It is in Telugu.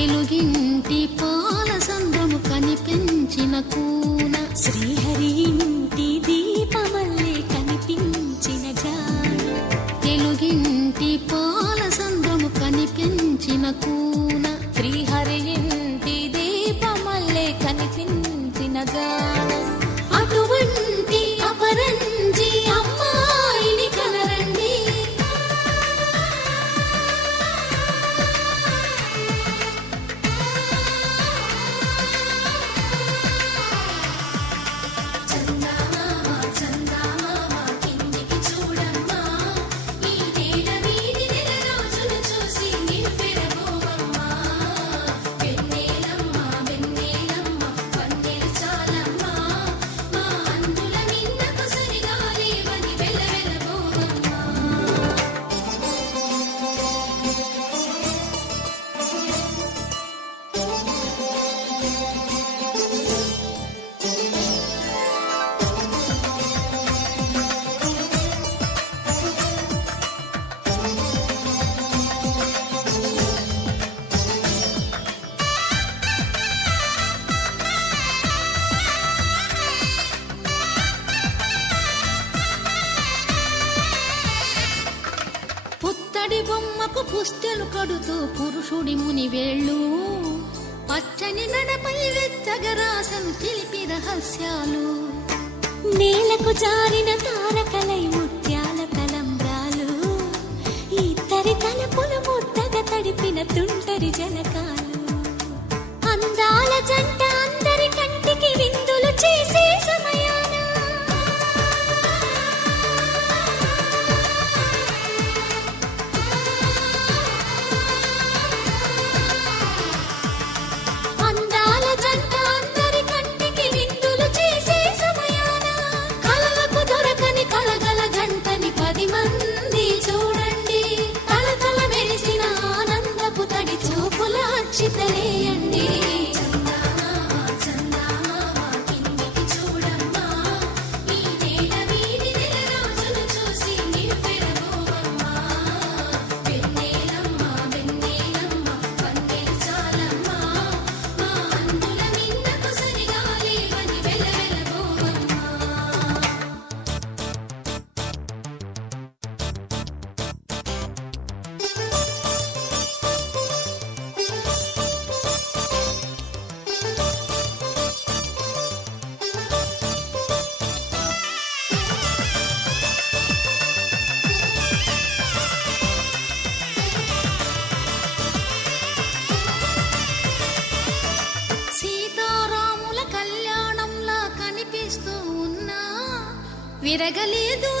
తెలుగింటి పాల సంద్రము కనిపించిన కూన, శ్రీహరి ఇంటి దీపమల్లే కనిపించిన జాన, తెలుగింటి పాల సంద్రము కనిపించిన కూన, శ్రీహరి ఇంటి దీపమల్లే కనిపించిన జాన. అటువంటి అపరంజి అమ్మాయిని కనరండి, పుత్తడి బొమ్మకు పుస్తెలు కడుతూ పురుషుడి ముని వేళ్ళు, పచ్చని మెడపై వెచ్చగరాసను తెలిపి రహస్యాలు, నేలకు జారిన తారకలై ముత్యాల తలంబ్రాలు, ఇద్దరి తలపులు ముద్దగా తడిపిన తుంటరి జలకాలు, అందాల జంట అందరి కంటికి విందులు చేసే సమయాన, అందాల జంట అందరి కంటికి విందులు చేసే సమయాన, కలలకు దొరకని కలగల జంటని 10 మంది చూడండి, తలతల మెరిసిన ఆనందపు తడి చూపుల అక్షితలేయండి. సీతారాముల కళ్యాణంలా కనిపిస్తూ ఉన్నా, విరగలేదు